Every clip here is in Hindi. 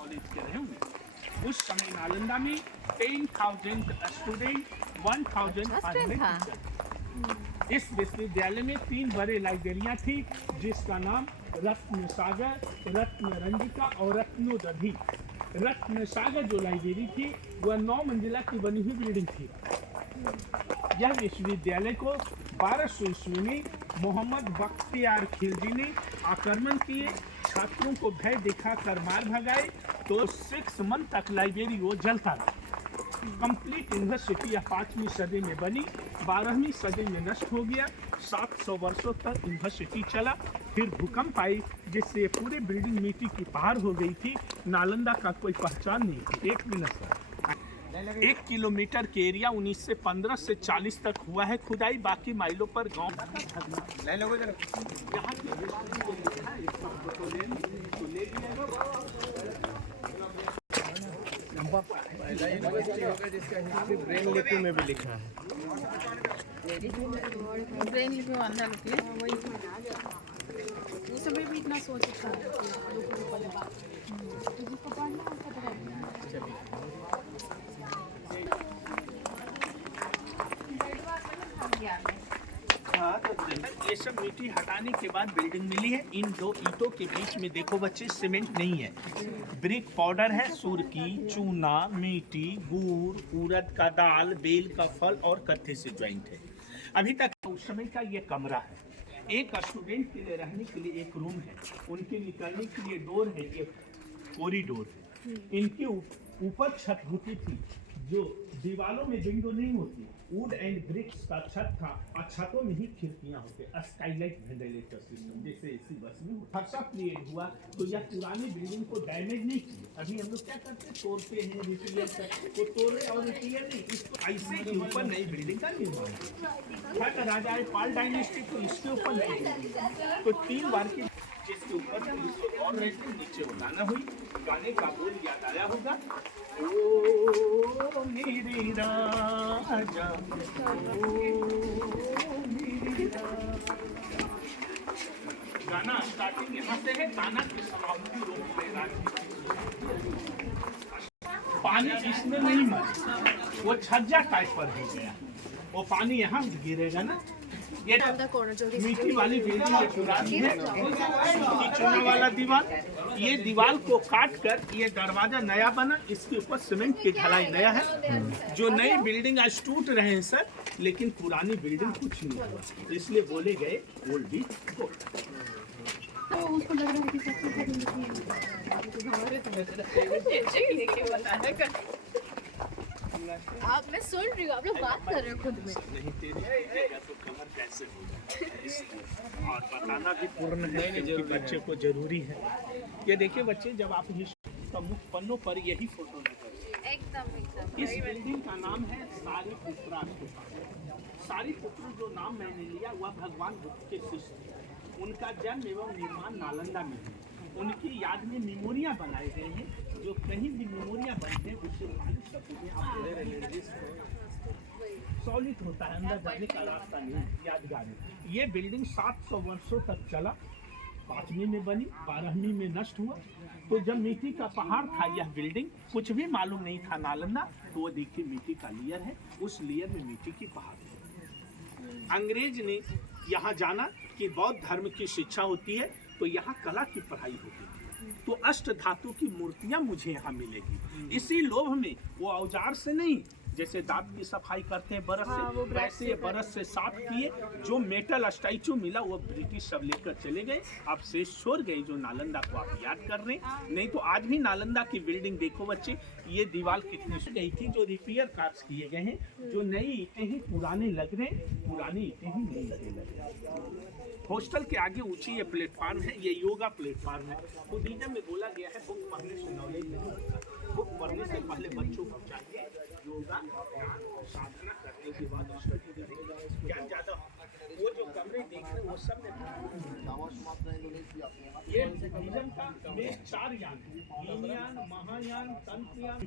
कॉलेज के रहे होंगे। उस समय नालंदा में 10,000 स्टूडेंट, 1,500 टीचर। इस विश्वविद्यालय में 3 बड़े लाइब्रेरियां थी, जिसका नाम रत्न सागर, रत्न रंजिका और रत्नोदधि। रत्न सागर जो लाइब्रेरी थी वह 9 मंजिला की बनी हुई बिल्डिंग थी। यह विश्वविद्यालय को 1200 ईस्वी में मोहम्मद बख्तियार खिलजी ने आक्रमण किए, छात्रों को भय दिखाकर मार भगाए, तो 6 मंथ तक लाइब्रेरी वो जलता रहा। कंप्लीट यूनिवर्सिटी 5वीं सदी में बनी, 12वीं सदी में नष्ट हो गया। 700 वर्षों तक यूनिवर्सिटी चला। फिर भूकंप आई, जिससे पूरे बिल्डिंग मिट्टी की पहाड़ हो गई थी। नालंदा का कोई पहचान नहीं थी। 1 मिनट 1 किलोमीटर के एरिया 1915 से 40 तक हुआ है खुदाई। बाकी माइलों पर गांव ब्रेन लिपि में भी लिखा है। ब्रेन लिपि में अंदर लिखी है वही। वो सब भी इतना सोच रखा है। ये सब मिट्टी हटाने के बाद बिल्डिंग मिली है। इन 2 ईंटों के बीच में देखो बच्चे, सीमेंट नहीं है, ब्रिक पाउडर है। सुरकी, चूना, मिट्टी, गुड़, उड़द का दाल, बेल का फल और कत्थे से ज्वाइंट है। अभी तक उस समय का ये कमरा है। एक स्टूडेंट के लिए रहने के लिए एक रूम है, उनके निकलने के लिए डोर है, एक कॉरिडोर है। इनके ऊपर छत होती थी, जो दीवारों में विंडो नहीं होती, वुड एंड ब्रिक्स का छत था और छतों में ही खिड़कियां होते। स्काईलाइट वेंटिलेटर सिस्टम जैसे एसी बस में खर्चा क्रिएट हुआ, तो यह पुरानी बिल्डिंग को डैमेज नहीं की। अभी हम लोग क्या करते हैं, तोड़ते हैं, रिपेयर करते, वो तोड़े और रिपेयर नहीं, इसको ऐसे के ऊपर नई बिल्डिंग का निर्माण। छठ राजा पाल डायनेस्टी को इसके ऊपर नई बिल्डिंग, तो 3 बार की, जिसके ऊपर और रहते नीचे वो गाना हुई। गाने का बोल याद आया होगा, ओ मेरे राजा, ओ मेरे राजा। गाना स्टार्टिंग यहाँ से है, गाना की समाप्ति रोक में पानी इसमें नहीं मरा, वो छज्जा टाइप पर हो गया। वो पानी यहाँ गिरेगा ना। ये मिट्टी वाली बिल्डिंग है, पुरानी है, चूना वाला दीवार। ये दीवार को काट कर ये दरवाजा नया बना, इसके ऊपर सीमेंट की ढलाई नया है। जो नई बिल्डिंग आज टूट रहे हैं सर, लेकिन पुरानी बिल्डिंग कुछ नहीं हुआ, इसलिए बोले गए ओल्ड इज गोल्ड। तो उसको लग रहा है कि आप, मैं सुन रही हूँ, आप लोग बात कर रहे हो खुद में। नहीं तेरे तो कमर कैसे हो जाए, और बताना भी पूर्ण है कि बच्चे को जरूरी है। ये देखिए बच्चे, जब आप का मुख पन्नों पर यही फोटो नजर, एकदम इस बिल्डिंग का नाम है सारीपुत्रा स्तूपा। सारीपुत्र जो नाम मैंने लिया वह भगवान बुद्ध के शिष्य थे। उनका जन्म एवं निर्माण नालंदा में है। उनकी याद में मेमोरिया बनाए गए हैं। जो कहीं भी मेमोरिया बनते हैं उससे सॉलिड होता है, अंदर जाने का रास्ता नहीं, यादगार है। ये बिल्डिंग 700 वर्षों तक चला। 5वीं में बनी, 12वीं में नष्ट हुआ। तो जब मिट्टी का पहाड़ था, यह बिल्डिंग कुछ भी मालूम नहीं था नालंदा, तो वो देखिए मिट्टी का लेयर है, उस लेयर में मिट्टी की पहाड़ है। अंग्रेज ने यहाँ जाना कि बौद्ध धर्म की शिक्षा होती है, तो यहाँ कला की पढ़ाई होती है, तो अष्ट धातु की मूर्तियां मुझे यहाँ मिलेगी। इसी लोभ में वो औजार से नहीं, जैसे दांत की सफाई करते हैं बरस से, वैसे ये बरस से साफ किए। जो मेटल स्टैचू मिला वो ब्रिटिश सब लेकर चले गए। आप शेष छोड़ गए जो नालंदा को आप याद कर रहे हैं। नहीं तो आज भी नालंदा की बिल्डिंग देखो बच्चे, ये दीवार कितनी गई थी, जो रिपेयर कार्य किए गए हैं। जो नई ईंटें ही पुराने लग रहे, पुरानी ईंटें ही नई ईंटें लग रहे। हॉस्टल के आगे ऊंची ये प्लेटफार्म है, ये योगा प्लेटफार्म है। बुद्धिज्म में बोला गया है बुक पढ़ने से नॉलेज नहीं होता, बुक पढ़ने से पहले बच्चों को चाहिए योगा साधना करने के बाद स्टडी करने ज्ञान ज्यादा। वो जो कमरे देख रहे हैं वो सब में ये बुद्धिज्म का में 4 यान, हीन यान, महायान, तंत्रयान।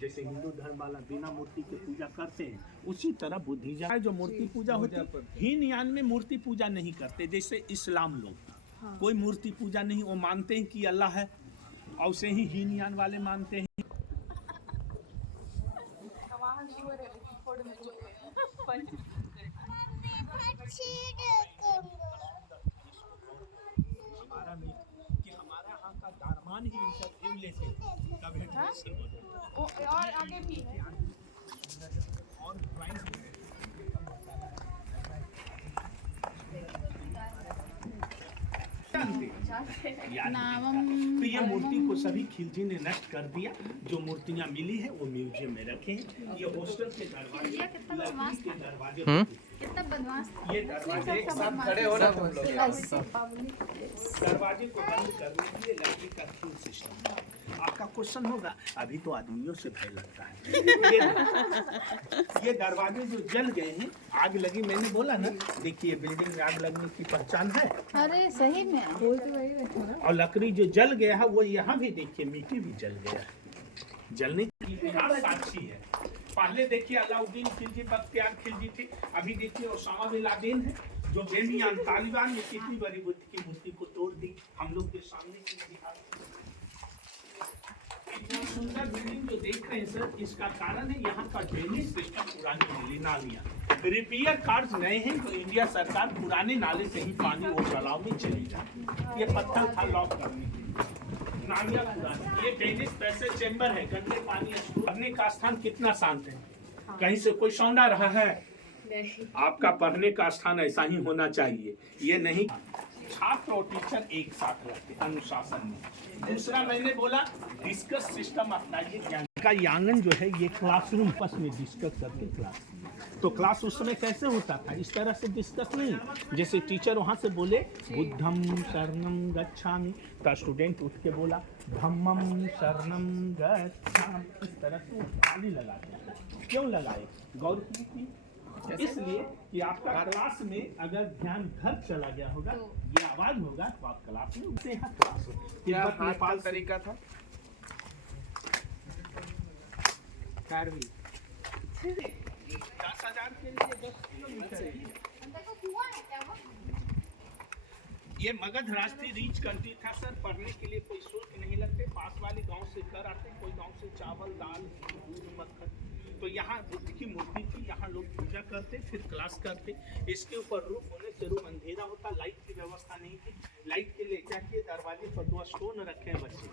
जैसे हिंदू धर्म वाला बिना मूर्ति की पूजा करते हैं, उसी तरह बुद्धिज्म जो मूर्ति पूजा होती है। हीन यान में मूर्ति पूजा नहीं करते, जैसे इस्लाम लोग कोई मूर्ति पूजा नहीं, वो मानते हैं कि अल्लाह है और उसे ही हीनयान वाले मानते हैं। हमारा में कि हमारा यहाँ का दारमान ही इंटरव्यू लेते तब एडमिशन हो जाता और आगे भी है। और प्राइस तो ये मूर्ति को सभी खिलजी ने नष्ट कर दिया। जो मूर्तियां मिली है वो म्यूजियम में रखे हैं। ये हॉस्टल के दरवाजे कितना बदमाश था। ये दरवाजे एक साथ खड़े हो ना तुम लोग। दरवाजे को बंद करने के लिए लकड़ी का क्यू सिस्टम। आपका क्वेश्चन होगा अभी तो आदमियों से भय लगता है। ये दरवाजे जो जल गए हैं, आग लगी, मैंने बोला ना, देखिए बिल्डिंग में आग लगने की पहचान है। अरे सही में और लकड़ी जो जल गया है वो यहाँ भी देखिए मिट्टी भी जल गया है। जलने की इतिहास साक्षी है। पहले देखिए अलाउद्दीन खिलजी, बख्तियार खिलजी थे। अभी देखिए ओसामा बिन लादेन है जो बेमियान तालिबान ने कितनी बड़ी बुद्ध की मूर्ति को तोड़ दी हम लोग के सामने की इतिहास। इतना सुंदर बिल्डिंग जो देख रहे हैं सर, इसका कारण है यहाँ का ड्रेनेज सिस्टम पुरानी मिली नालियाँ। रिपेयर कार्ड्स नए हैं तो इंडिया सरकार पुराने नाले से ही पानी वो तालाब में चली जाती। ये पत्थर था लॉक करने के लिए। नालियाँ पुरानी। ये ड्रेनेज पैसेज चेंबर है, गंदे पानी पढ़ने का स्थान कितना शांत है। कहीं से कोई सौंदा रहा है? आपका पढ़ने का स्थान ऐसा ही होना चाहिए। ये नहीं छात्र और टीचर एक साथ रहते अनुशासन में। दूसरा मैंने बोला डिस्कस सिस्टम अपनाइए। ज्ञान का आंगन जो है ये क्लासरूम पस में डिस्कस करके क्लास। तो क्लास उस समय कैसे होता था? इस तरह से डिस्कस नहीं। जैसे टीचर वहाँ से बोले बुद्धम शरणम गच्छामि, तो स्टूडेंट उठ के बोला धम्मम शरणम गच्छामि। इस तरह से ताली लगाते हैं। क्यों लगाए? गौर की इसलिए कि आपका क्लास में अगर ध्यान घर चला गया होगा, ये आवाज होगा तो आप क्लास में उसे यहाँ क्लास हो। क्या नेपाल तरीका था? कारवी 10,000 के लिए 10 किलोमीटर है। ये मगध राष्ट्रीय रीच कंट्री था सर। पढ़ने के लिए कोई शुल्क नहीं लगते। पास वाले गांव से कर आते, कोई गांव से चावल दाल दूध मक्खन। तो यहाँ बुद्ध की मूर्ति थी, यहाँ लोग पूजा करते फिर क्लास करते। इसके ऊपर रूफ होने से रूम अंधेरा होता, लाइट की व्यवस्था नहीं थी। लाइट के लिए क्या किए, दरवाजे पर 2 स्टोन रखे हैं बच्चे।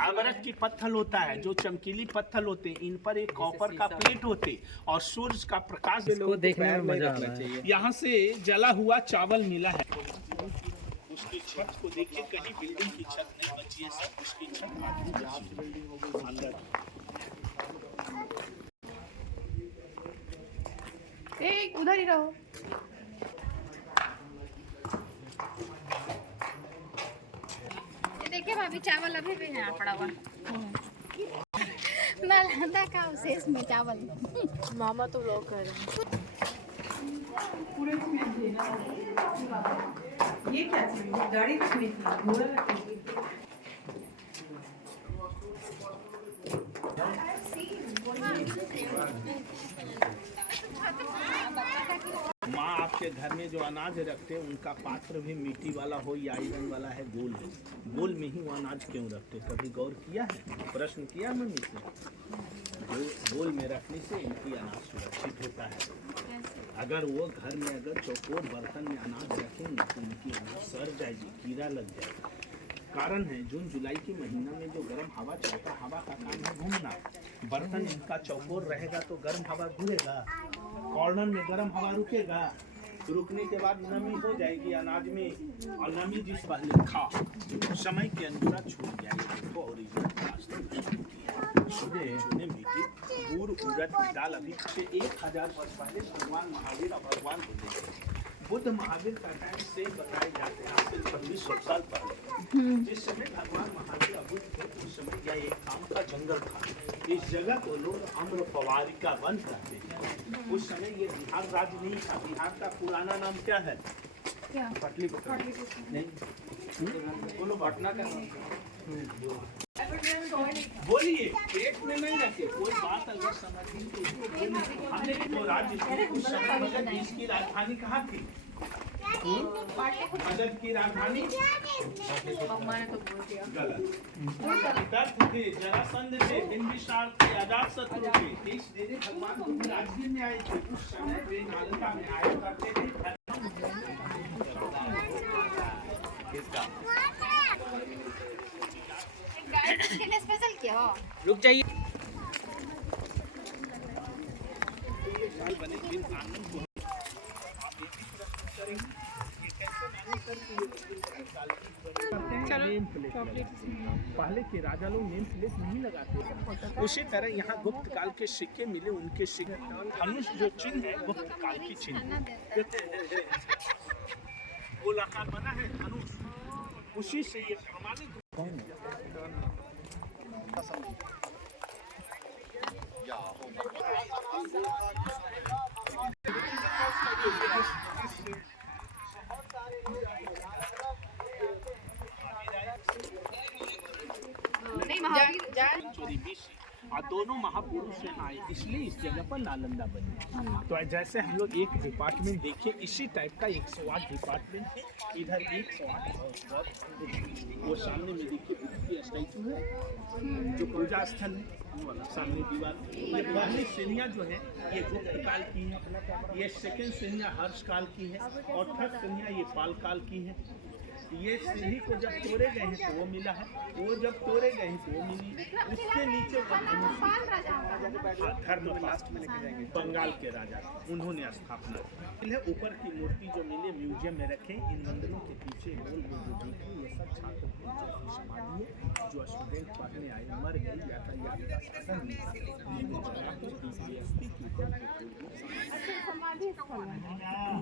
अबरख की पत्थर होता है, जो चमकीली पत्थर होते हैं, इन पर एक कॉपर का प्लेट होते और सूरज का प्रकाश इसको देखने में मजा आना चाहिए। यहाँ से जला हुआ चावल मिला है। उसकी छत को देखिए, कहीं बिल्डिंग की छत नहीं बची है सर। उसकी छत अंदर। उधर ही रहो। देखिए भाभी चावल अभी भी यहाँ पड़ा हुआ। नालंदा का अवशेष में चावल। मामा तो व्लॉग कर रहे हैं। ये क्या चीज? गाड़ी रखने की, घोड़ा रखने की। माँ आपके घर में जो अनाज रखते हैं उनका पात्र भी मिट्टी वाला हो या आयरन वाला है, गोल है। गोल में ही वो अनाज क्यों रखते? कभी गौर किया है? प्रश्न किया मम्मी से? गोल में रखने से इनकी अनाज सुरक्षित होता है। अगर वो घर में अगर चौकोर बर्तन में अनाज रखेंगे तो इनकी अनाज सड़ जाएगी, कीड़ा लग जाएगा। कारण है जून जुलाई के महीना में जो गर्म हवा चलता, हवा का काम है घूमना। बर्तन इनका चौकोर रहेगा तो गर्म हवा घूरेगा, कॉर्नर में गर्म हवा रुकेगा। रुकने के बाद नमी हो जाएगी अनाज में, और नमी जिस पहले खा समय के अनुसार छूट जाएगी। तो ओरिजिनल मिट्टी गुड़ उड़द की दाल अभी से 1000 वर्ष पहले भगवान महावीर और भगवान बुद्ध महावीर का टाइम से बताए जाते हैं। आज से 2600 साल पहले जिस समय भगवान महावीर बुद्ध थे, उस समय यह एक काम का जंगल था। इस जगह को लोग अम्र पवारिका वन कहते हैं। उस समय ये बिहार राज्य नहीं था। बिहार का पुराना नाम क्या है? पाटलिपुत्र नहीं, बोलो पटना का नाम। बोलिए, पेट में नहीं रखे। कोई बात अगर समझी तो हमने तो राज्य उस समय मगध देश की राजधानी कहाँ थी? मगध की राजधानी गलत। दत्त थे, जरासंध थे, बिंबिसार थे, अजातशत्रु थे। देश देने भगवान बुद्ध राजगीर में आए थे। उस समय वे नालंदा में आया करते थे। स्पेशल क्या रुक जाइए। बने दिन आनंद को आप ये भी प्रश्न करेंगे कि कैसे मैनेज करके ये करते हैं। नेम प्लेट पहले के राजा लोग नेम प्लेट नहीं लगाते। उसी तरह यहाँ गुप्त काल के सिक्के मिले, उनके सिक्के धनुष जो चिन्ह है गुप्त काल की चिन्ह गोलाकार बना है धनुष, उसी से ये प्रमाणित। नहीं महावीर जान और दोनों महापुरुष से आए, इसलिए इस जगह पर नालंदा बनी। तो जैसे हम लोग एक डिपार्टमेंट देखिए, इसी टाइप का 108 डिपार्टमेंट है। इधर 108 वो सामने में देखिए बुद्ध की स्टैचू है जो पूजा स्थल है, सामने दीवार। ये पहली श्रेणियाँ जो है ये गुप्त काल की है, ये सेकंड श्रेणियाँ हर्ष काल की है, और थर्ड श्रेणियाँ ये पाल काल की है। ये सीढ़ी को जब तोड़े गए हैं तो वो मिला है, वो जब तोड़े गए हैं तो वो मिली। उसके नीचे धर्म लास्ट में लेके जाएंगे, बंगाल के राजा उन्होंने स्थापना की। ऊपर की मूर्ति जो मिले म्यूजियम में रखे। इन मंदिरों के पीछे गोल गोल जो देखिए ये सब छात्र की समाधि है, जो स्टूडेंट पढ़ने आए मर गए, यातायात का साधन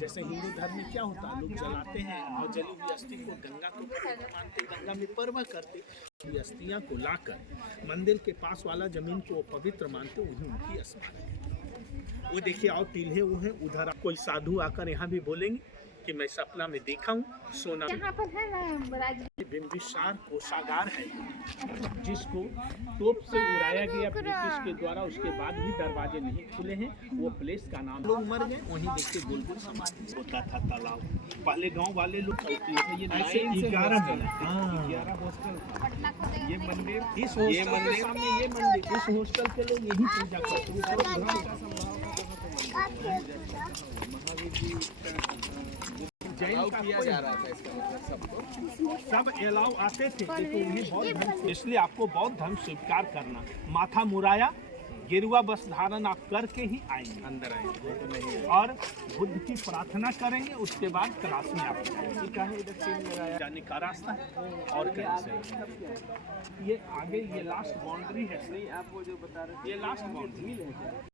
जैसे हिंदू धर्म में क्या होता है, लोग जलाते हैं और जली हुई अस्थि को गंगा को पवित्र मानते, गंगा में पर्व करते। अस्थियां को लाकर मंदिर के पास वाला जमीन को पवित्र मानते, वही उनकी स्मारक है। वो देखिए और टीले वो है उधर। कोई साधु आकर यहाँ भी बोलेंगे कि मैं सपना में देखा हूँ सोना। यहाँ पर है ना बिंबिसार कोषागार है जिसको तोप से उड़ाया गया ब्रिटिश के द्वारा, उसके बाद भी दरवाजे नहीं खुले हैं। वो प्लेस का नाम, लोग मर गए वहीं देखते गोल गोल समाधि होता था तालाब। पहले गांव वाले लोग चलते थे। ये 11 हॉस्टल, ये मंदिर, इस हॉस्टल के सामने ये मंदिर, इस हॉस्टल के लोग यही पूजा करते। जैन का किया जा रहा था, इसका मतलब सबको सब अलाउ आते थे, लेकिन उन्हें बौद्ध धर्म, इसलिए आपको बौद्ध धर्म स्वीकार करना। माथा मुराया, गेरुआ वस्त्र धारण आप करके ही आएंगे, अंदर आएंगे और बुद्ध की प्रार्थना करेंगे। उसके बाद क्लास में आप जाने का रास्ता है और कैसे ये आगे ये लास्ट बाउंड्री है। नहीं, आप वो जो बता रहे ये लास्ट बाउंड्री है।